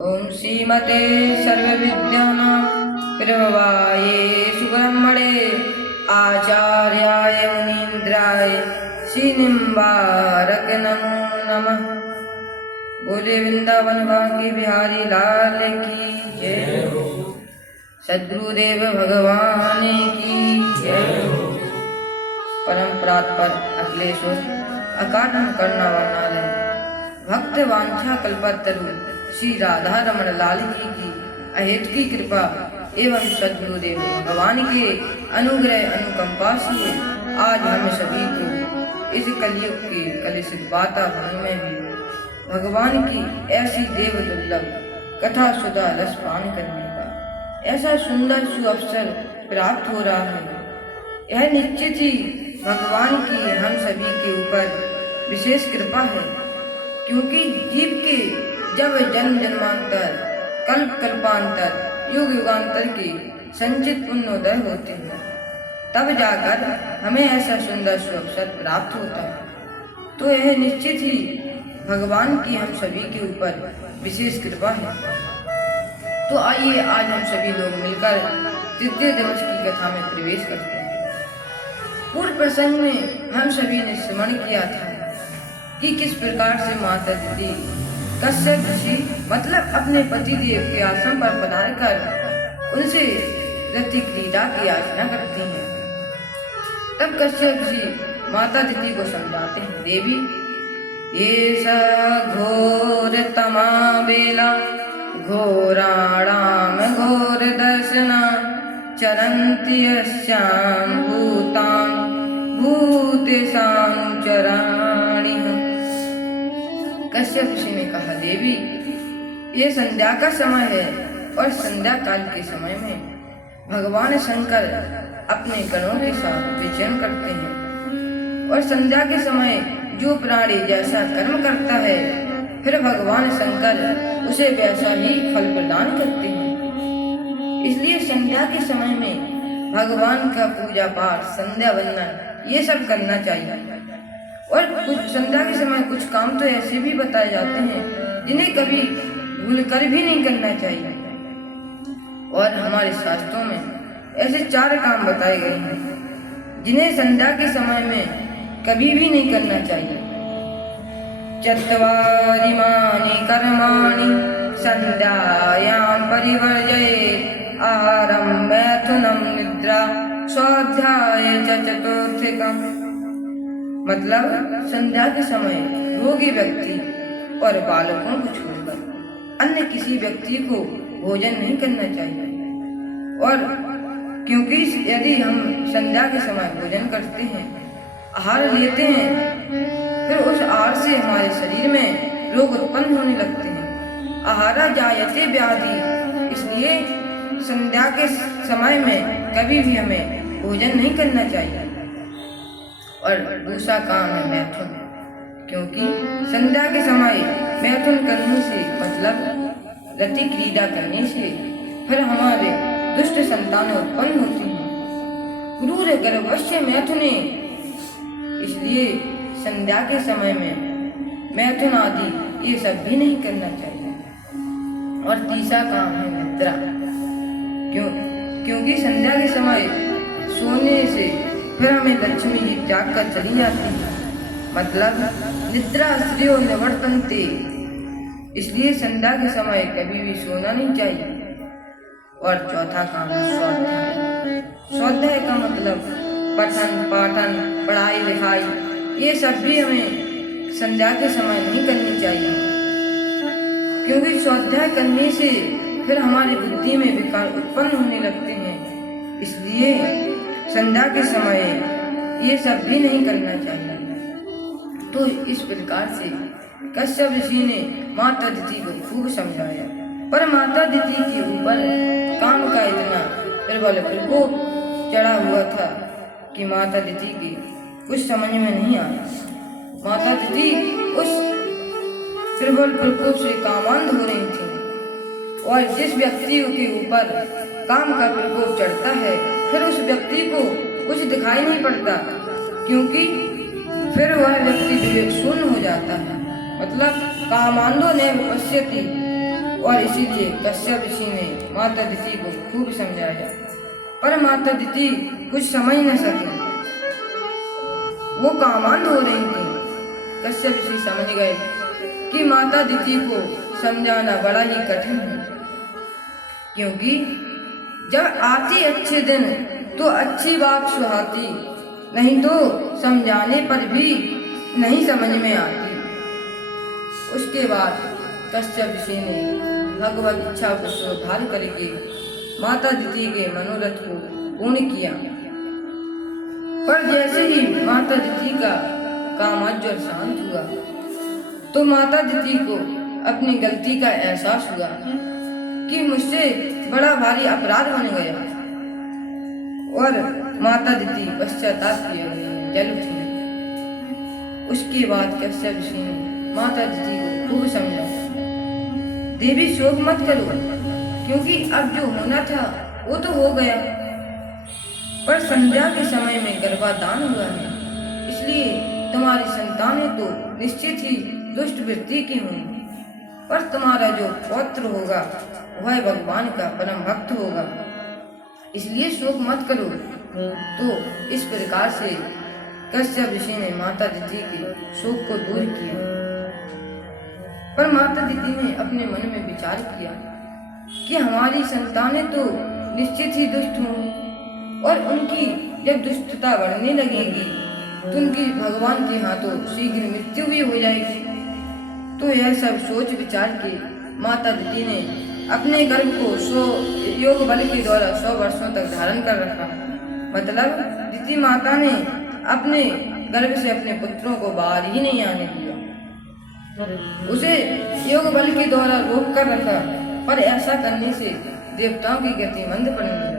ओम श्रीमते सर्वविद्यानां प्रभवाये सुब्रह्मणे आचार्याय मुनीन्द्राय श्रीनिम्बारक नमो नमः। बोले वृंदावन बांके बिहारी लाल की जय हो। सद्गुरुदेव भगवान की जय हो। परम प्रातपर अखिलेश्वर अकारण करना वर्णालय भक्त वांछा कल्पतरु श्री राधा रमण लाल जी की अहेत की कृपा एवं सद्गुरुदेव भगवान के अनुग्रह अनुकंपा से आज हम सभी को इस कलयुग के कलुषित वातावरण में भी भगवान की ऐसी देव दुर्लभ कथा सुधा रस पान करने का ऐसा सुंदर सुअवसर प्राप्त हो रहा है। यह निश्चित ही भगवान की हम सभी के ऊपर विशेष कृपा है, क्योंकि जीव के जब जन्म जन्मांतर कल्प कल्पांतर युग युगांतर के संचित पुण्योदय होते हैं, तब जाकर हमें ऐसा सुंदर सुअवसर प्राप्त होता है। तो यह निश्चित ही भगवान की हम सभी के ऊपर विशेष कृपा है। तो आइए आज हम सभी लोग मिलकर तृतीय दिवस की कथा में प्रवेश करते हैं। पूर्व प्रसंग में हम सभी ने स्मरण किया था कि किस प्रकार से माता दीदी कश्यप ऋषि मतलब अपने पतिदेव के आश्रम पर पधार कर उनसे रति क्रीड़ा की याचना करती हैं। तब कश्यप ऋषि माता दीदी को समझाते हैं, देवी ये घोर तमा बेला घोराणाम घोर दर्शना चरन्ति यस्यां भूतान भूतेषां चराणि। कश्यप ऋषि ने कहा, देवी ये संध्या का समय है और संध्या काल के समय में भगवान शंकर अपने गणों के साथ विचरण करते हैं और संध्या के समय जो प्राणी जैसा कर्म करता है फिर भगवान शंकर उसे वैसा ही फल प्रदान करते हैं। इसलिए संध्या के समय में भगवान का पूजा पाठ संध्या वंदन ये सब करना चाहिए। और कुछ संध्या के समय कुछ काम तो ऐसे भी बताए जाते हैं जिन्हें कभी भूल कर भी नहीं करना चाहिए। और हमारे शास्त्रों में ऐसे 4 काम बताए गए हैं जिन्हें संध्या के समय में कभी भी नहीं करना चाहिए। चत्वारिमानि कर्माणि संध्यायां परिवर्जयेत् आहारं मैथुनं निद्रा स्वाध्याय च चतुर्थिकम्। मतलब संध्या के समय रोगी व्यक्ति और बालकों को छोड़कर अन्य किसी व्यक्ति को भोजन नहीं करना चाहिए। और क्योंकि यदि हम संध्या के समय भोजन करते हैं, आहार लेते हैं, फिर उस आहार से हमारे शरीर में रोग उत्पन्न होने लगते हैं। आहारा जायते व्याधि। इसलिए संध्या के समय में कभी भी हमें भोजन नहीं करना चाहिए। और दूसरा काम है मैथुन, क्योंकि संध्या के समय मैथुन करने से मतलब रति क्रीड़ा करने से फिर हमारे दुष्ट संतान उत्पन्न होती हैं। क्रूर गर्भस्य मैथुने। इसलिए संध्या के समय में मैथुन आदि ये सब भी नहीं करना चाहिए। और तीसरा काम है निद्रा, क्योंकि संध्या के समय सोने से फिर हमें लक्ष्मी जी त्याग कर चली जाती है। मतलब निद्रा स्त्रियो निवर्तन्ते। इसलिए संध्या के समय कभी भी सोना नहीं चाहिए। और चौथा काम है स्वाध्याय। स्वाध्याय का मतलब पठन पाठन पढ़ाई लिखाई ये सब भी हमें संध्या के समय नहीं करनी चाहिए, क्योंकि स्वाध्याय करने से फिर हमारी बुद्धि में विकार उत्पन्न होने लगते हैं। इसलिए संध्या के समय ये सब भी नहीं करना चाहिए। तो इस प्रकार से कश्यप ऋषि ने माता दीदी को खूब समझाया, पर माता दीदी के ऊपर काम का इतना प्रबल प्रकोप चढ़ा हुआ था कि माता दीदी की कुछ समझ में नहीं आया। माता दीदी उस प्रबल प्रकोप से कामांध हो रही थी। और जिस व्यक्ति के ऊपर काम का प्रकोप चढ़ता है फिर उस व्यक्ति को कुछ दिखाई नहीं पड़ता, क्योंकि फिर वह व्यक्ति विवेक शून्य हो जाता है। मतलब कामांधो ने पश्यति और इसीलिए कश्यप ऋषि ने माता अदिति को खूब समझाया, पर माता अदिति कुछ समझ न सकी। वो कामांध हो रही थी। कश्यप ऋषि समझ गए कि माता अदिति को समझाना बड़ा ही कठिन है, क्योंकि जब आती अच्छे दिन तो अच्छी बात सुहाती, नहीं तो समझाने पर भी नहीं समझ में आती। उसके बाद कश्यप ऋषि ने भगवत इच्छा को स्वीकार करके माता अदिति के मनोरथ को पूर्ण किया। पर जैसे ही माता अदिति का कामज्वर शांत हुआ तो माता अदिति को अपनी गलती का एहसास हुआ कि मुझसे बड़ा भारी अपराध बन गया, और माता अदिति पश्चाताप किए हुए जल उठी। उसके बाद कश्यप ऋषि ने माता अदिति को खूब समझाया, देवी शोक मत करो, क्योंकि अब जो होना था वो तो हो गया, पर संध्या के समय में गर्भाधान हुआ है, इसलिए तुम्हारी संतानें तो निश्चित ही दुष्ट वृत्ति की होंगी, पर तुम्हारा जो पौत्र होगा वह भगवान का परम भक्त होगा, इसलिए शोक मत करो। तो इस प्रकार से कश्यप ऋषि ने माता अदिति के शोक को दूर किया। पर माता अदिति ने अपने मन में विचार किया कि हमारी संतानें तो निश्चित ही दुष्ट होंगी, और उनकी जब दुष्टता बढ़ने लगेगी तो उनकी भगवान के हाथों शीघ्र मृत्यु भी हो जाएगी। तो यह सब सोच विचार के माता अदिति ने अपने गर्भ को 100 योग बल के द्वारा 100 वर्षों तक धारण कर रखा। मतलब अदिति माता ने अपने गर्भ से अपने पुत्रों को बाहर ही नहीं आने दिया, उसे योग बल के द्वारा रोक कर रखा। पर ऐसा करने से देवताओं की गति मंद पड़ने लगी।